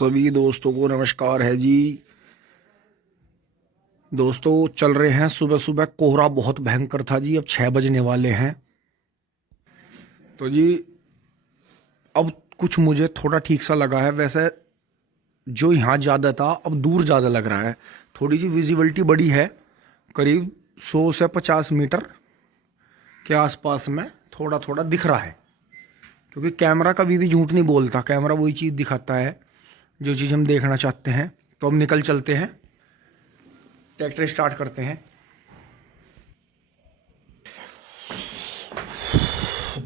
सभी दोस्तों को नमस्कार है जी। दोस्तों चल रहे हैं सुबह सुबह, कोहरा बहुत भयंकर था जी। अब 6 बजने वाले हैं तो जी अब कुछ मुझे थोड़ा ठीक सा लगा है। वैसे जो यहाँ ज़्यादा था अब दूर ज़्यादा लग रहा है। थोड़ी सी विजिबिलिटी बड़ी है, करीब 100 से 50 मीटर के आसपास में थोड़ा थोड़ा दिख रहा है। क्योंकि कैमरा कभी भी झूठ नहीं बोलता, कैमरा वही चीज़ दिखाता है जो चीज़ हम देखना चाहते हैं। तो हम निकल चलते हैं, ट्रैक्टर स्टार्ट करते हैं।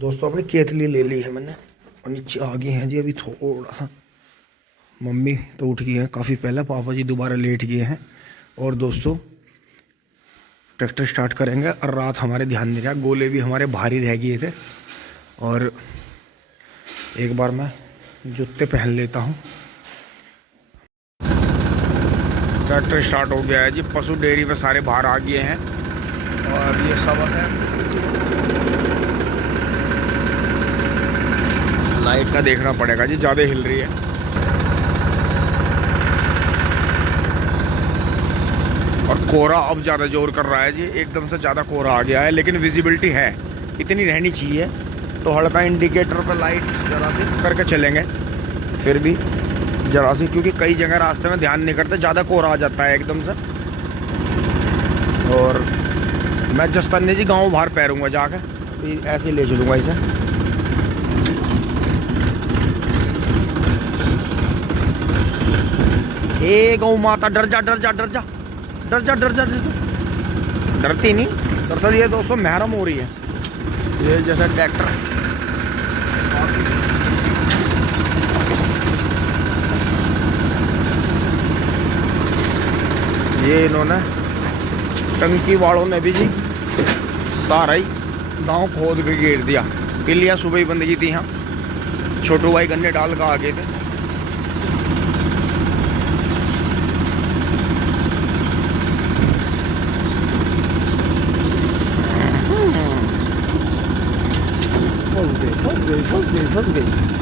दोस्तों अपनी केतली ले ली है मैंने और नीचे आ गए हैं जी। अभी थोड़ा सा मम्मी तो उठ गई है काफ़ी पहले, पापा जी दोबारा लेट गए हैं। और दोस्तों ट्रैक्टर स्टार्ट करेंगे। और रात हमारे ध्यान नहीं रहा, गोले भी हमारे भारी रह गए थे। और एक बार मैं जूते पहन लेता हूँ। ट्रैक्टर स्टार्ट हो गया है जी। पशु डेयरी पे सारे बाहर आ गए हैं और ये सबक है। लाइट का देखना पड़ेगा जी, ज़्यादा हिल रही है। और कोहरा अब ज़्यादा जोर कर रहा है जी, एकदम से ज़्यादा कोहरा आ गया है। लेकिन विजिबिलिटी है, इतनी रहनी चाहिए। तो हल्का इंडिकेटर पर लाइट ज़रा सी करके चलेंगे फिर भी जरा सी, क्योंकि कई जगह रास्ते में ध्यान नहीं करते, ज़्यादा कोहरा आ जाता है एकदम से। और मैं जस्तन्य जी गांव बाहर पैरूंगा जाकर, तो ऐसे ही ले चलूँगा इसे। ए गौ माता डर जा डर जा डर जा डर जा डर जा। जैसे डरती नहीं, दरअसल ये दोस्तों महरम हो रही है। ये जैसा ट्रैक्टर ये इन्होंने टंकी वालों ने भी जी सारा ही गांव खोद के घेर दिया। पिलिया सुबह ही बंद की थी यहाँ, छोटू भाई गन्ने डाल कर आ गए थे। फंस गई फंस गई फंस गई फंस गई।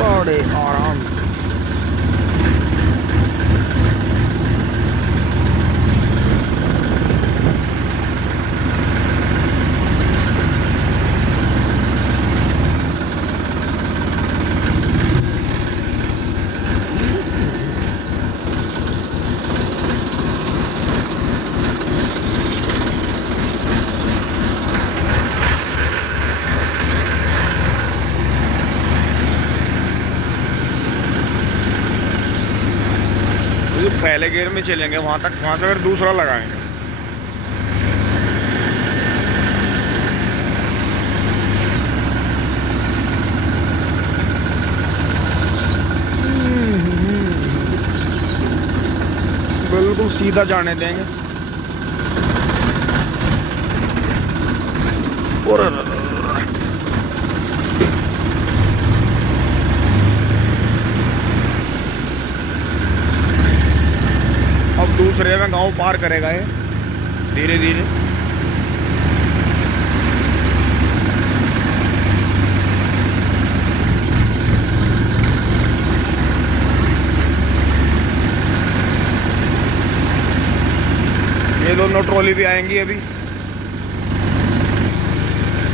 बड़े आराम से पहले गेयर में चलेंगे वहां तक, वहां से अगर दूसरा लगाएंगे। बिल्कुल सीधा जाने देंगे। और अब दूसरे में गांव पार करेगा ये धीरे धीरे। ये दोनों ट्रॉली भी आएंगी अभी।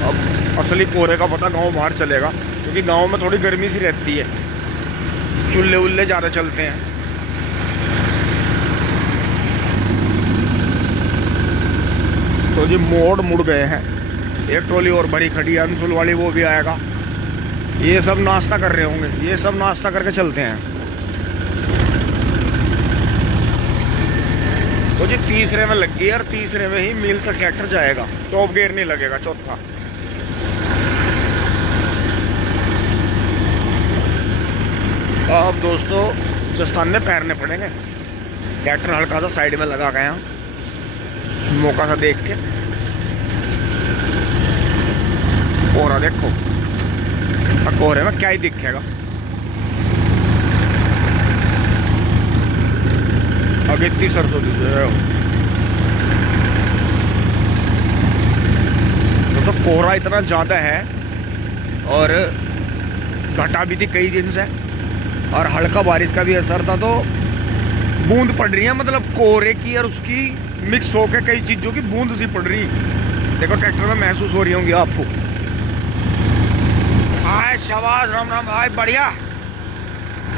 अब असली कोहरे का पता गांव बाहर चलेगा, क्योंकि गांव में थोड़ी गर्मी सी रहती है, चूल्हे उल्ले ज़्यादा चलते हैं। तो जी मोड़ मुड़ गए हैं। एक ट्रॉली और भरी खड़ी है अंसुल वाली, वो भी आएगा। ये सब नाश्ता कर रहे होंगे, ये सब नाश्ता करके चलते हैं। तो जी तीसरे में लग गई और तीसरे में ही मील तक ट्रैक्टर जाएगा। टॉप गियर नहीं लगेगा चौथा। अब दोस्तों जस्तान पैरने पड़ेंगे। ट्रैक्टर हल्का सा साइड में लगा गया, मौका सा देख के। कोहरा देखो, कोहरे में क्या ही दिखेगा। अब इतनी सरसों दीजिए। तो कोहरा इतना ज़्यादा है और घटा भी थी कई दिन से, और हल्का बारिश का भी असर था, तो बूंद पड़ रही है, मतलब कोहरे की और उसकी मिक्स होकर कई चीज़ों की बूंद सी पड़ रही। देखो ट्रैक्टर में महसूस हो रही होंगी आपको। हाय शाबाश, राम राम भाई, बढ़िया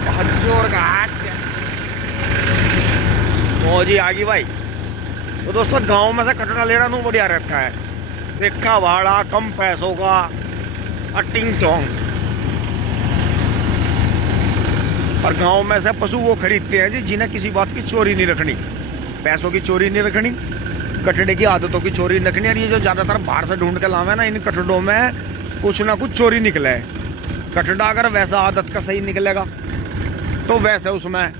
जोर का मौजी आ गई भाई। तो दोस्तों गांव में से कटरा लेना तो बढ़िया रहता है, देखा भाड़ा कम पैसों का, टिंग टोंग। और गांव में से पशु वो खरीदते हैं जी जिन्हें किसी बात की चोरी नहीं रखनी, पैसों की चोरी नहीं रखनी, कटड़े की आदतों की चोरी नहीं रखनी। और ये जो ज़्यादातर बाहर से ढूंढ के लावे ना, इन कटड़ों में कुछ ना कुछ चोरी निकला है। कटड़ा अगर वैसा आदत का सही निकलेगा तो वैसे उसमें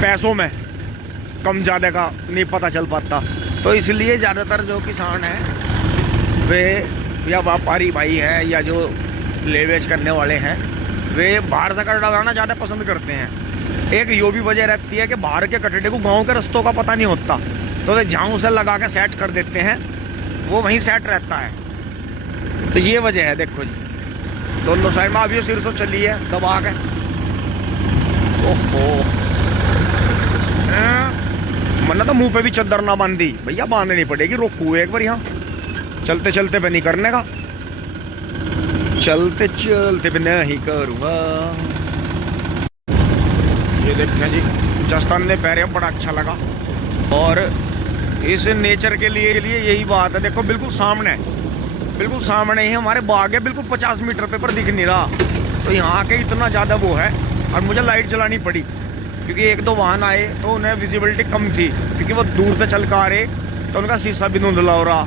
पैसों में कम ज़्यादा का नहीं पता चल पाता। तो इसलिए ज़्यादातर जो किसान हैं वे, या व्यापारी भाई हैं, या जो ले बेच करने वाले हैं, वे बाहर से कटड़ा लाना ज़्यादा पसंद करते हैं। एक यो भी वजह रहती है कि बाहर के कटड़े को गांव के रस्तों का पता नहीं होता, तो झाऊ से लगा के सेट कर देते हैं, वो वहीं सेट रहता है। तो ये वजह है। देखो जी दोनों साइड में अभी सिर तो चली है दबा के। ओहो, मन्ना तो मुंह पे भी चद्दर ना बांधी भैया, बांधनी पड़ेगी। रोकू एक बार, यहाँ चलते चलते पे नहीं करने का, चलते चलते पे नहीं करूँगा। ये देखें जी जस्तान ने पैर बड़ा अच्छा लगा। और इस नेचर के लिए यही बात है, देखो बिल्कुल सामने, बिल्कुल सामने ही हमारे बाग है, बिल्कुल 50 मीटर पे पर दिख नहीं रहा। तो यहाँ के इतना ज़्यादा वो है, और मुझे लाइट चलानी पड़ी क्योंकि एक दो वाहन आए तो उन्हें विजिबिलिटी कम थी, क्योंकि वो दूर से चल कर आ रहे, तो उनका शीशा भी धुंधला हो रहा।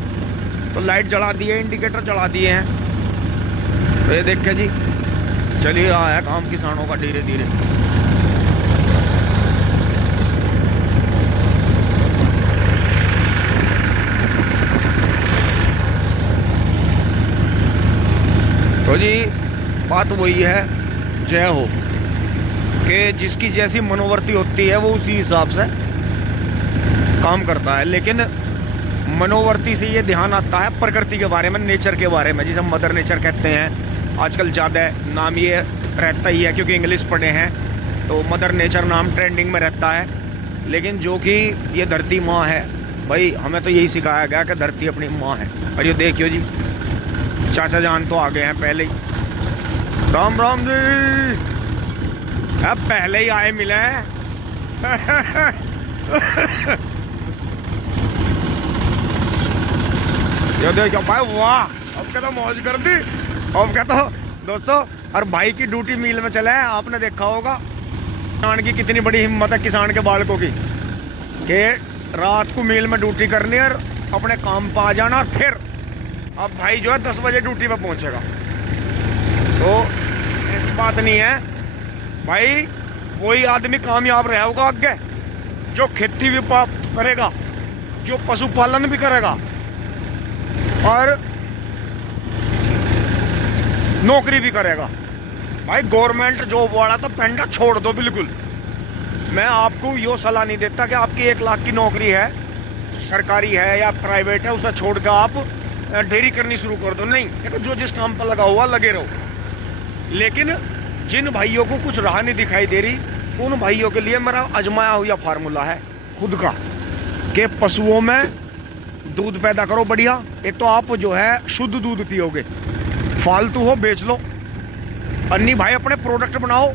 तो लाइट जला दी है, इंडिकेटर जला दिए हैं। तो ये देखे जी चल ही रहा है काम किसानों का धीरे धीरे। तो जी बात वही है, जय हो, कि जिसकी जैसी मनोवृत्ति होती है वो उसी हिसाब से काम करता है। लेकिन मनोवृत्ति से ये ध्यान आता है प्रकृति के बारे में, नेचर के बारे में, जिसे हम मदर नेचर कहते हैं। आजकल ज़्यादा नाम ये रहता ही है क्योंकि इंग्लिश पढ़े हैं, तो मदर नेचर नाम ट्रेंडिंग में रहता है। लेकिन जो कि ये धरती माँ है भाई, हमें तो यही सिखाया गया कि धरती अपनी माँ है। और ये देखियो जी चाचा जान तो आ गए हैं पहले ही। राम राम जी, अब पहले ही आए मिले हैं। ये देखो भाई, वाह, अब क्या तो मौज कर दी। अब क्या तो दोस्तों, और भाई की ड्यूटी मिल में चले हैं, आपने देखा होगा किसान की कितनी बड़ी हिम्मत है, किसान के बालकों की, कि रात को मिल में ड्यूटी करनी और अपने काम पर आ जाना। और फिर अब भाई जो है 10 बजे ड्यूटी पे पहुंचेगा। तो ऐसी बात नहीं है भाई, कोई आदमी कामयाब रहा होगा आगे जो खेती भी करेगा, जो पशुपालन भी करेगा और नौकरी भी करेगा। भाई गवर्नमेंट जॉब वाला तो पेंडा छोड़ दो बिल्कुल। मैं आपको यो सलाह नहीं देता कि आपकी 1 लाख की नौकरी है, सरकारी है या प्राइवेट है, उसे छोड़ कर आप डेयरी करनी शुरू कर दो। नहीं, देखो जो जिस काम पर लगा हुआ लगे रहो। लेकिन जिन भाइयों को कुछ राह नहीं दिखाई दे रही, उन भाइयों के लिए मेरा आजमाया हुआ फार्मूला है खुद का, कि पशुओं में दूध पैदा करो बढ़िया। एक तो आप जो है शुद्ध दूध पियोगे, फालतू हो बेच लो। अन्नी भाई अपने प्रोडक्ट बनाओ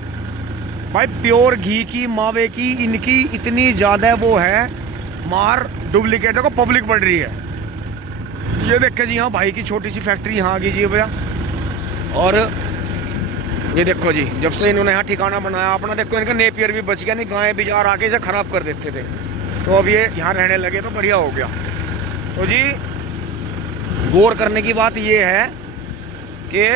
भाई, प्योर घी की, मावे की, इनकी इतनी ज़्यादा वो है मार, डुप्लीकेट को पब्लिक बढ़ रही है। ये देखे जी, हाँ भाई की छोटी सी फैक्ट्री यहाँ आ गई जी भैया। और ये देखो जी, जब से इन्होंने यहाँ ठिकाना बनाया अपना, देखो इनका नेपियर भी बच गया, नहीं गायें बिजार आके इसे ख़राब कर देते थे, तो अब ये यहाँ रहने लगे तो बढ़िया हो गया। तो जी गौर करने की बात ये है कि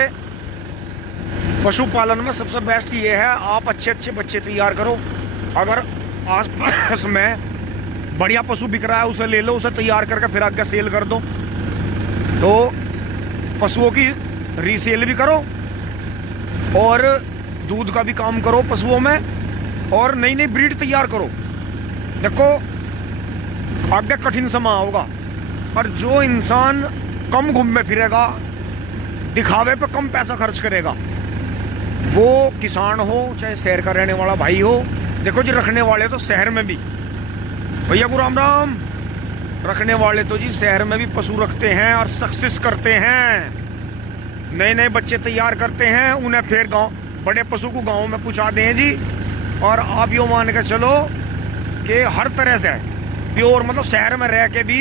पशुपालन में सबसे बेस्ट ये है, आप अच्छे अच्छे बच्चे तैयार करो। अगर आस पास में बढ़िया पशु बिक रहा है उसे ले लो, उसे तैयार करके फिर आगे सेल कर दो। तो पशुओं की रीसेल भी करो और दूध का भी काम करो पशुओं में, और नई नई ब्रीड तैयार करो। देखो आगे कठिन समय होगा, और जो इंसान कम घूमे फिरेगा, दिखावे पे कम पैसा खर्च करेगा, वो किसान हो चाहे शहर का रहने वाला भाई हो। देखो जी, रखने वाले तो शहर में भी, भैया को राम राम, रखने वाले तो जी शहर में भी पशु रखते हैं और सक्सेस करते हैं, नए नए बच्चे तैयार करते हैं, उन्हें फिर गांव बड़े पशु को गांव में पहुंचा दें जी। और आप यो मान के चलो कि हर तरह से प्योर, मतलब शहर में रह के भी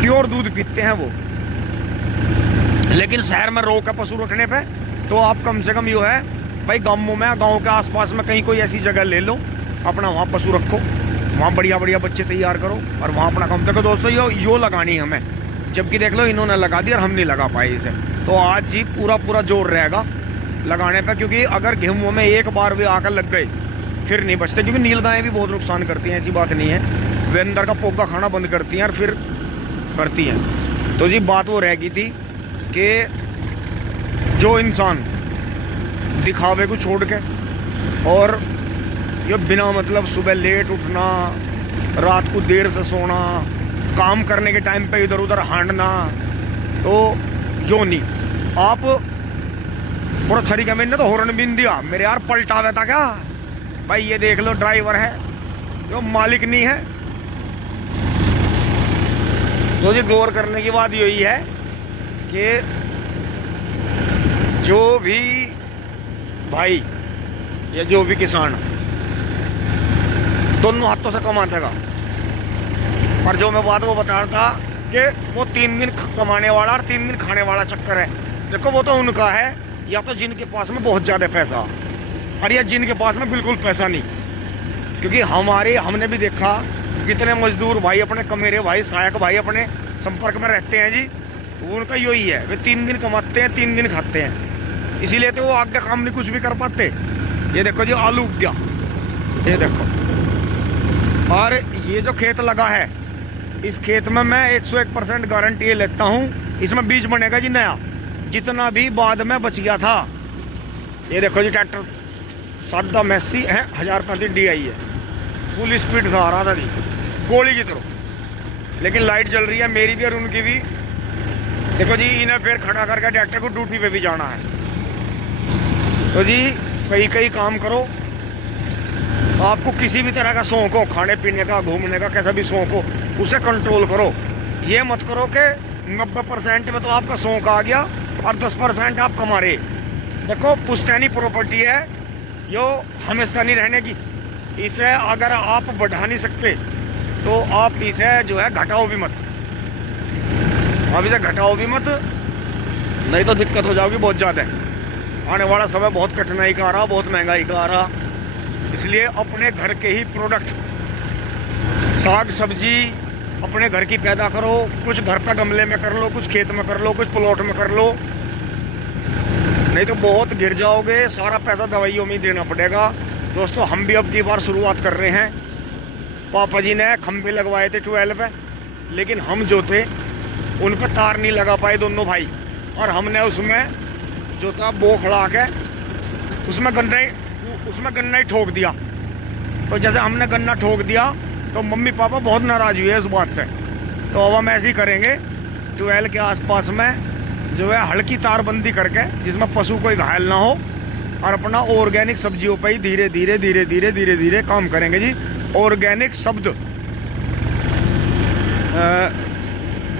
प्योर दूध पीते हैं वो। लेकिन शहर में रोक है पशु रखने पे, तो आप कम से कम यो है भाई, गाँवों में, गाँव के आसपास में कहीं कोई ऐसी जगह ले लो, अपना वहाँ पशु रखो, वहाँ बढ़िया बढ़िया बच्चे तैयार करो और वहाँ अपना काम। देखो दोस्तों, यो लगानी हमें, जबकि देख लो इन्होंने लगा दी और हम नहीं लगा पाए इसे। तो आज जी पूरा जोर रहेगा लगाने पे, क्योंकि अगर गेहूं में एक बार भी आकर लग गए फिर नहीं बचते, क्योंकि नील गायें भी बहुत नुकसान करती हैं, ऐसी बात नहीं है, वे अंदर का पोगा खाना बंद करती हैं और फिर करती हैं। तो जी बात वो रह गई थी कि जो इंसान दिखावे को छोड़ के और ये बिना मतलब सुबह लेट उठना, रात को देर से सोना, काम करने के टाइम पे इधर उधर हांडना, तो जो नहीं आप पूरा तरीका में तो हॉर्न भी दिया मेरे यार, पलटा देता क्या भाई, ये देख लो ड्राइवर है जो मालिक नहीं है। तो जी गौर करने की बात यही है कि जो भी भाई या जो भी किसान दोनों हाथों से कमाता था, और जो मैं बात वो बता रहा था कि वो 3 दिन कमाने वाला और 3 दिन खाने वाला चक्कर है। देखो वो तो उनका है, या तो जिनके पास में बहुत ज़्यादा पैसा और या जिनके पास में बिल्कुल पैसा नहीं। क्योंकि हमने भी देखा जितने मजदूर भाई अपने कमेरे भाई सहायक भाई अपने संपर्क में रहते हैं जी, उनका यही है, वे 3 दिन कमाते हैं 3 दिन खाते हैं, इसीलिए तो वो आगे काम नहीं कुछ भी कर पाते। ये देखो जी आलू उग गया, ये देखो, और ये जो खेत लगा है इस खेत में मैं 101% गारंटी ये लेता हूँ, इसमें बीज बनेगा जी नया, जितना भी बाद में बच गया था। ये देखो जी ट्रैक्टर सादा मैसी है, 1035 DI है, फुल स्पीड से आ रहा था जी गोली की तरह, लेकिन लाइट जल रही है मेरी भी और उनकी भी। देखो जी इन्हें फिर खड़ा करके ट्रैक्टर को ड्यूटी पे भी जाना है। तो जी कई काम करो, आपको किसी भी तरह का शौक हो, खाने पीने का, घूमने का, कैसा भी शौक हो, उसे कंट्रोल करो। ये मत करो कि 90% में तो आपका शौक आ गया और 10% आप कमा रहे। देखो पुश्तैनी प्रॉपर्टी है जो हमेशा नहीं रहने की, इसे अगर आप बढ़ा नहीं सकते तो आप इसे जो है घटाओ भी मत, आप इसे घटाओ भी मत, नहीं तो दिक्कत हो जाएगी बहुत ज़्यादा। आने वाला समय बहुत कठिनाई का आ रहा, बहुत महंगाई का आ रहा, इसलिए अपने घर के ही प्रोडक्ट, साग सब्जी अपने घर की पैदा करो, कुछ घर पे गमले में कर लो, कुछ खेत में कर लो, कुछ प्लॉट में कर लो, नहीं तो बहुत गिर जाओगे, सारा पैसा दवाइयों में देना पड़ेगा। दोस्तों हम भी अब की बार शुरुआत कर रहे हैं, पापा जी ने खंभे लगवाए थे 12 पे, लेकिन हम जो थे उन पर तार नहीं लगा पाए दोनों भाई, और हमने उसमें जो था बो खड़ा के उसमें गन्ना ही ठोक दिया। तो जैसे हमने गन्ना ठोक दिया तो मम्मी पापा बहुत नाराज़ हुए इस बात से, तो अब हम ऐसे ही करेंगे, 12 के आसपास में जो है हल्की तारबंदी करके, जिसमें पशु कोई घायल ना हो, और अपना ऑर्गेनिक सब्जियों पर ही धीरे धीरे काम करेंगे जी। ऑर्गेनिक शब्द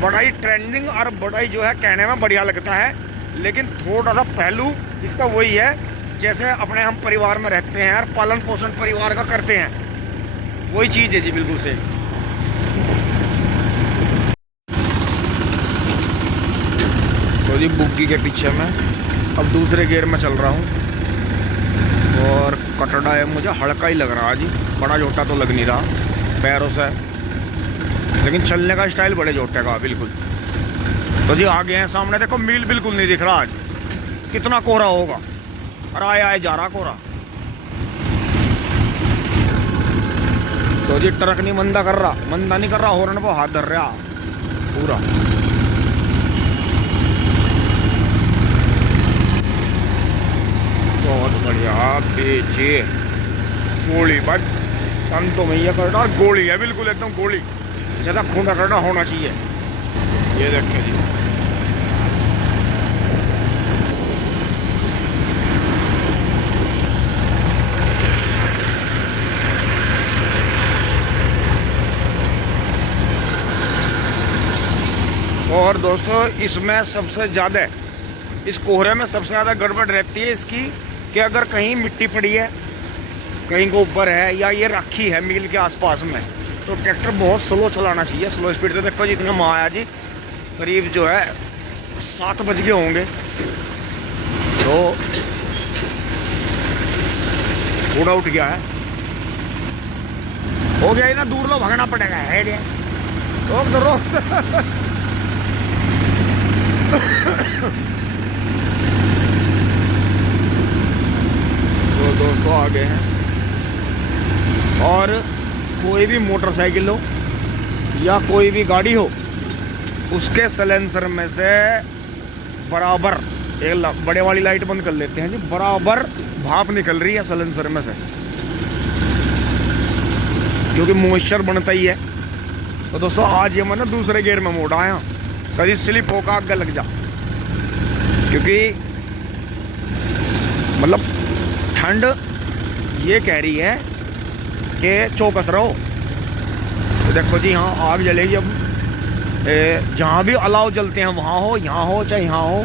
बड़ा ही ट्रेंडिंग और बड़ा ही जो है कहने में बढ़िया लगता है, लेकिन थोड़ा सा पहलू इसका वही है, जैसे अपने हम परिवार में रहते हैं और पालन पोषण परिवार का करते हैं, वही चीज़ है जी बिल्कुल से। तो जी बुग्गी के पीछे मैं अब दूसरे गियर में चल रहा हूँ, और कटड़ा है मुझे हल्का ही लग रहा है जी, बड़ा जोटा तो लग नहीं रहा पैरों से, लेकिन चलने का स्टाइल बड़े जोटे का बिल्कुल। तो जी आगे हैं सामने देखो, मील बिल्कुल नहीं दिख रहा आज, कितना कोहरा होगा, और आए जा रहा कोहरा। तो जी ट्रक नहीं मंदा नहीं कर रहा, हॉर्न पर हाथ धर रहा पूरा। बहुत बढ़िया बेचे गोली, बट तन तो मैया करना, और गोली है बिल्कुल एकदम गोली, ज़्यादा खूंदा करना होना चाहिए। ये देखें जी और दोस्तों इसमें सबसे ज़्यादा, इस कोहरे में सबसे ज़्यादा गड़बड़ रहती है इसकी कि अगर कहीं मिट्टी पड़ी है, कहीं के ऊपर है, या ये राखी है मील के आसपास में, तो ट्रैक्टर बहुत स्लो चलाना चाहिए, स्लो स्पीड से। देखो जितने माया जी करीब जो है 7 बज गए होंगे, तो कूड़ा उठ गया है, हो गया ही ना, दूर लो भागना पड़ेगा है। रोक दो रोक। तो दोस्तों आगे हैं, और कोई भी मोटरसाइकिल हो या कोई भी गाड़ी हो, उसके साइलेंसर में से बराबर एक बड़े वाली लाइट बंद कर लेते हैं जी, बराबर भाप निकल रही है साइलेंसर में से, क्योंकि मॉइस्चर बनता ही है। तो दोस्तों आज ये मैं दूसरे गियर में मोड़ आया, कभी स्लिप होकर आगे लग जा, क्योंकि मतलब ठंड ये कह रही है कि चौकस रहो। तो देखो जी हाँ आग जलेगी अब, जहाँ भी अलाव जलते हैं वहाँ हो, यहाँ हो चाहे यहाँ हो,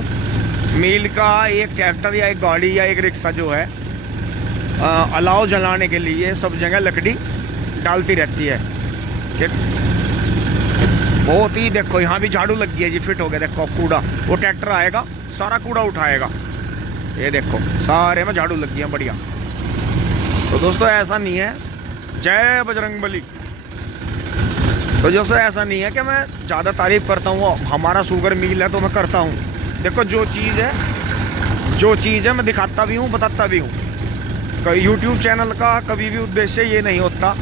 मील का एक ट्रैक्टर या एक गाड़ी या एक रिक्शा जो है अलाव जलाने के लिए सब जगह लकड़ी डालती रहती है। कि बहुत ही, देखो यहाँ भी झाड़ू लग गई है जी, फिट हो गया। देखो कूड़ा, वो ट्रैक्टर आएगा सारा कूड़ा उठाएगा, ये देखो सारे में झाड़ू लग गई है, बढ़िया। तो दोस्तों ऐसा नहीं है, जय बजरंगबली। तो दोस्तों ऐसा नहीं है कि मैं ज़्यादा तारीफ करता हूँ, हमारा शुगर मिल है तो मैं करता हूँ। देखो जो चीज़ है मैं दिखाता भी हूँ, बताता भी हूँ। यूट्यूब चैनल का कभी भी उद्देश्य ये नहीं होता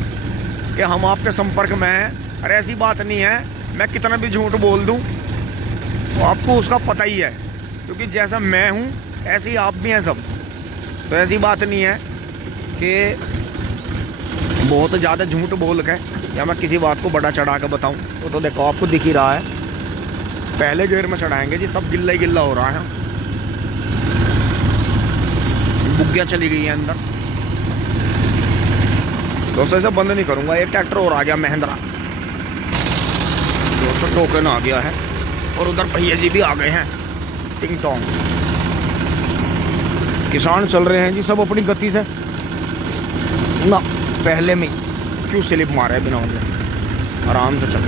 कि हम आपके संपर्क में हैं, अरे ऐसी बात नहीं है। मैं कितना भी झूठ बोल दूँ तो आपको उसका पता ही है, क्योंकि जैसा मैं हूँ ऐसे ही आप भी हैं सब। तो ऐसी बात नहीं है कि बहुत ज़्यादा झूठ बोल के या मैं किसी बात को बड़ा चढ़ा के बताऊं। तो देखो आपको दिख ही रहा है, पहले गियर में चढ़ाएंगे जी, सब गिल्ला ही गिल्ला हो रहा है, बुग्गियाँ चली गई हैं अंदर। दोस्तों इसे बंद नहीं करूंगा। एक ट्रैक्टर और आ गया महिंद्रा, दोस्तों टोकन आ गया है, और उधर भैया जी भी आ गए हैं, टिंग टोंग। किसान चल रहे हैं जी सब अपनी गति से ना, पहले में क्यों स्लिप मारे बिना वजह, आराम से चल।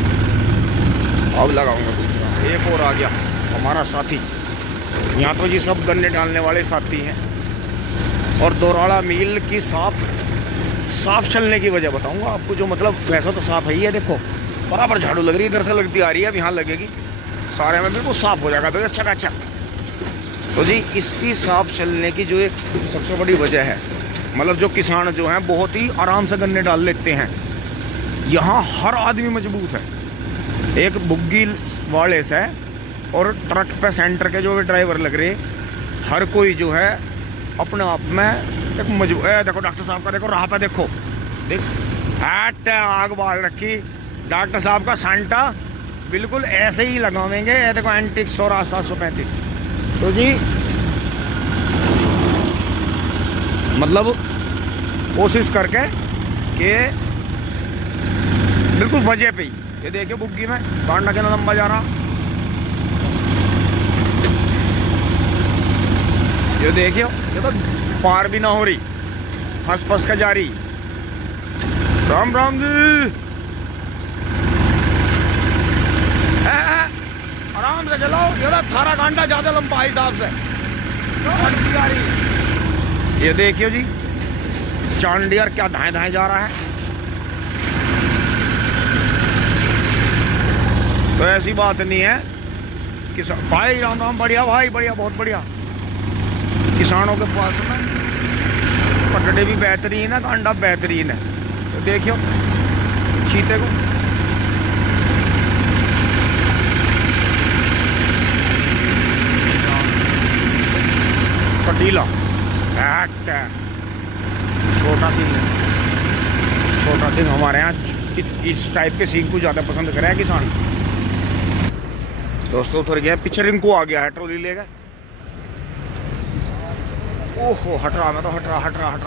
अब लगाऊंगा, एक और आ गया हमारा साथी। यहाँ तो जी सब गन्ने डालने वाले साथी हैं। और दोराड़ा मील की साफ चलने की वजह बताऊंगा आपको, जो मतलब वैसा तो साफ है ही है, देखो बराबर झाड़ू लग रही है, इधर से लगती आ रही है, अब यहाँ लगेगी, सारे में बिल्कुल साफ हो जाएगा बिल्कुल चकाचक। तो जी इसकी साफ चलने की जो एक सबसे बड़ी वजह है, मतलब जो किसान जो हैं बहुत ही आराम से गन्ने डाल लेते हैं। यहाँ हर आदमी मजबूत है, एक बुग्गी वाले से और ट्रक पे सेंटर के जो भी ड्राइवर लग रहे, हर कोई जो है अपने आप में एक मजबूत है। देखो डॉक्टर साहब का, देखो राह पे देखो, देख हट आग बाल रखी, डॉक्टर साहब का सांटा बिल्कुल ऐसे ही लगावेंगे। ये देखो एंटिक 735। तो जी मतलब कोशिश करके कि बिल्कुल वजह पे ही, ये देखिए बुग्गी में कांडा कितना लंबा जा रहा, ये देखिए, ये तो पार भी ना हो रही, फंस के जा रही। राम राम जी, आराम से चलाओ, ये थारा कांडा ज्यादा लंबा है हिसाब से। ये देखियो जी चांडियर क्या धाए धाए जा रहा है। तो ऐसी बात नहीं है कि भाई राम राम, बढ़िया भाई, बढ़िया, बहुत बढ़िया। किसानों के पास में पटड़े भी बेहतरीन है, कांडा बेहतरीन है। तो देखियो चीते को, पटीला छोटा सिंह हमारे यहाँ इस टाइप के सींग को ज़्यादा पसंद करे है किसान। दोस्तों उतर गया, पीछे रिंकू आ गया है, ट्रॉली ले गए। ओहो हट रहा, मैं तो हट रहा।